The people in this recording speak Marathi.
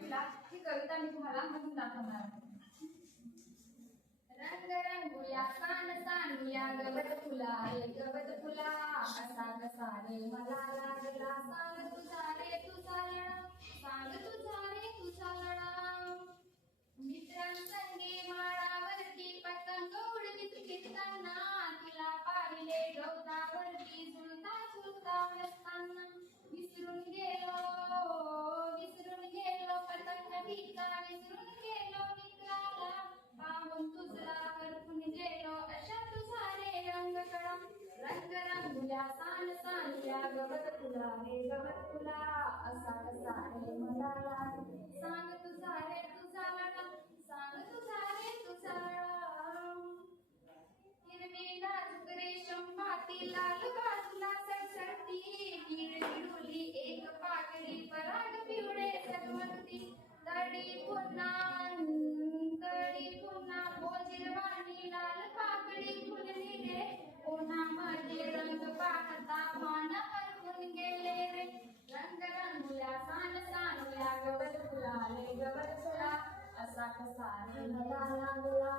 तिला ही कविता मी तुम्हाला म्हणून दाखवणार. रंग रंगुया कान सांडूया गवत फुला रे गवत फुला. कसा कसा रे मला लागला सांग तुझा रे तुझा रे. जगत तुला हे जगत तुला असा तसा आहे मला Kasama na lang